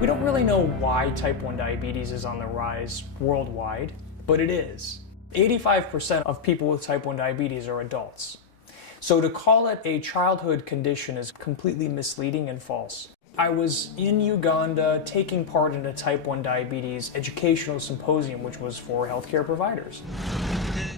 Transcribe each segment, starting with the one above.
We don't really know why type 1 diabetes is on the rise worldwide, but it is. 85% of people with type 1 diabetes are adults. So to call it a childhood condition is completely misleading and false. I was in Uganda taking part in a type 1 diabetes educational symposium, which was for healthcare providers.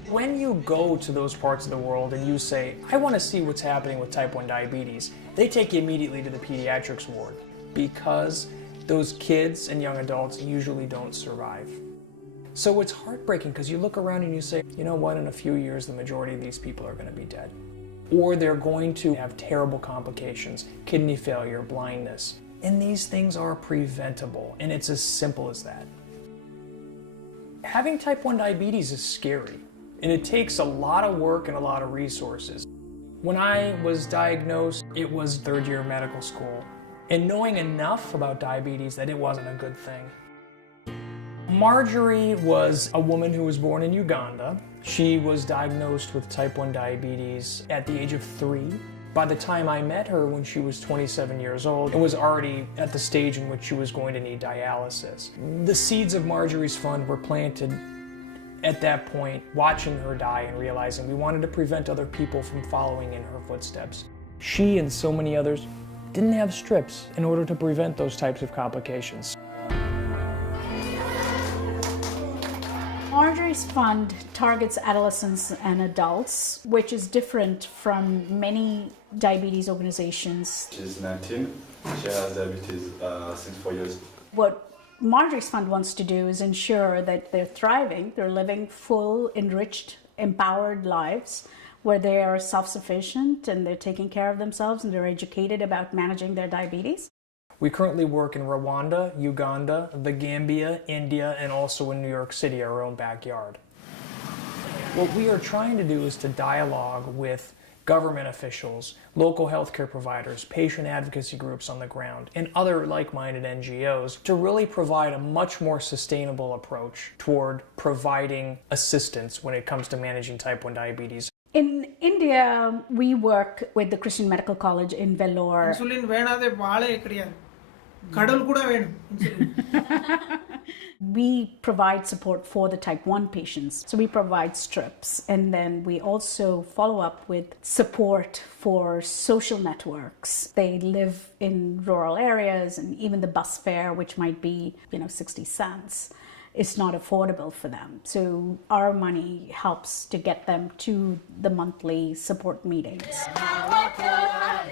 When you go to those parts of the world and you say, I want to see what's happening with type 1 diabetes, they take you immediately to the pediatrics ward because those kids and young adults usually don't survive. So it's heartbreaking because you look around and you say, you know what, in a few years the majority of these people are going to be dead. Or they're going to have terrible complications, kidney failure, blindness. And these things are preventable, and it's as simple as that. Having type 1 diabetes is scary, and it takes a lot of work and a lot of resources. When I was diagnosed, it was third year of medical school, and knowing enough about diabetes that it wasn't a good thing. Marjorie was a woman who was born in Uganda. She was diagnosed with type 1 diabetes at the age of 3. By the time I met her when she was 27 years old, it was already at the stage in which she was going to need dialysis. The seeds of Marjorie's fund were planted at that point, watching her die and realizing we wanted to prevent other people from following in her footsteps. She and so many others didn't have strips in order to prevent those types of complications. Marjorie's fund targets adolescents and adults, which is different from many diabetes organizations. She's 19. She has diabetes since 4 years. What Marjorie's fund wants to do is ensure that they're thriving, they're living full, enriched, empowered lives where they are self-sufficient and they're taking care of themselves and they're educated about managing their diabetes. We currently work in Rwanda, Uganda, the Gambia, India, and also in New York City, our own backyard. What we are trying to do is to dialogue with government officials, local healthcare providers, patient advocacy groups on the ground, and other like-minded NGOs to really provide a much more sustainable approach toward providing assistance when it comes to managing type 1 diabetes. In India, we work with the Christian Medical College in Vellore. We provide support for the type 1 patients. So we provide strips, and then we also follow up with support for social networks. They live in rural areas, and even the bus fare, which might be 60 cents, is not affordable for them. So our money helps to get them to the monthly support meetings.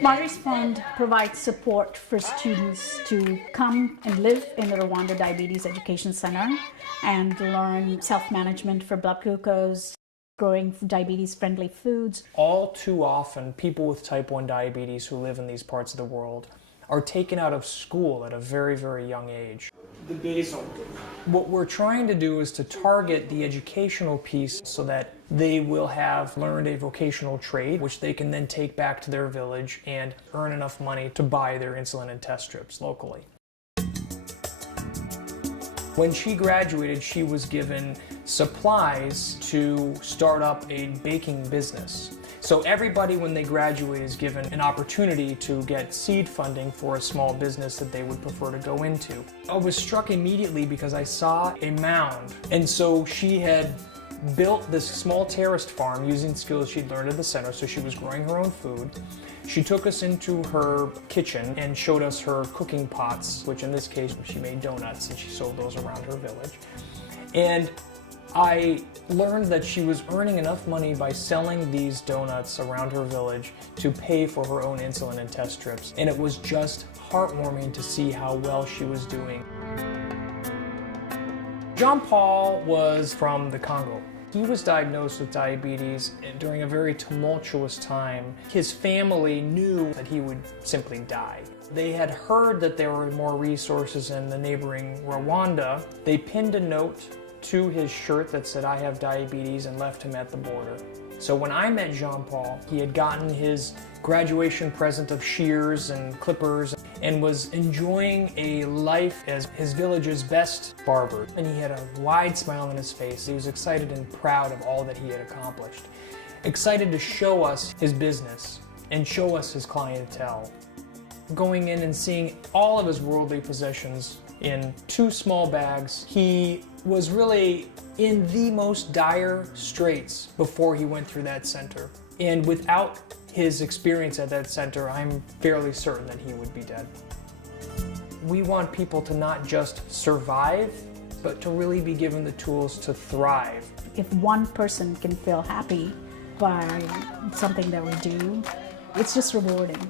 Marjorie's Fund provides support for students to come and live in the Rwanda Diabetes Education Center and learn self-management for blood glucose, growing diabetes-friendly foods. All too often, people with type 1 diabetes who live in these parts of the world are taken out of school at a very, very young age. What we're trying to do is to target the educational piece so that they will have learned a vocational trade, which they can then take back to their village and earn enough money to buy their insulin and test strips locally. When she graduated, she was given supplies to start up a baking business. So everybody, when they graduate, is given an opportunity to get seed funding for a small business that they would prefer to go into. I was struck immediately because I saw a mound. And so she had built this small terraced farm using skills she'd learned at the center, so she was growing her own food. She took us into her kitchen and showed us her cooking pots, which in this case she made donuts and she sold those around her village. And I learned that she was earning enough money by selling these donuts around her village to pay for her own insulin and test strips. And it was just heartwarming to see how well she was doing. Jean-Paul was from the Congo. He was diagnosed with diabetes during a very tumultuous time. His family knew that he would simply die. They had heard that there were more resources in the neighboring Rwanda. They pinned a note to his shirt that said, "I have diabetes," and left him at the border. So when I met Jean-Paul, he had gotten his graduation present of shears and clippers and was enjoying a life as his village's best barber. And he had a wide smile on his face. He was excited and proud of all that he had accomplished. Excited to show us his business and show us his clientele. going in and seeing all of his worldly possessions in 2 small bags. He was really in the most dire straits before he went through that center. And without his experience at that center, I'm fairly certain that he would be dead. We want people to not just survive, but to really be given the tools to thrive. If one person can feel happy by something that we do, it's just rewarding.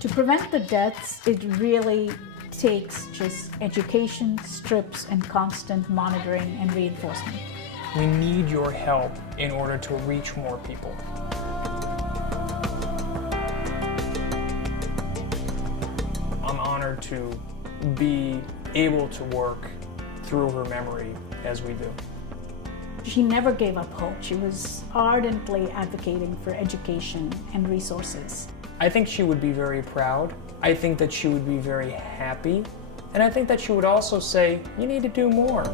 To prevent the deaths, it really takes just education, strips, and constant monitoring and reinforcement. We need your help in order to reach more people. I'm honored to be able to work through her memory as we do. She never gave up hope. She was ardently advocating for education and resources. I think she would be very proud. I think that she would be very happy. And I think that she would also say, you need to do more.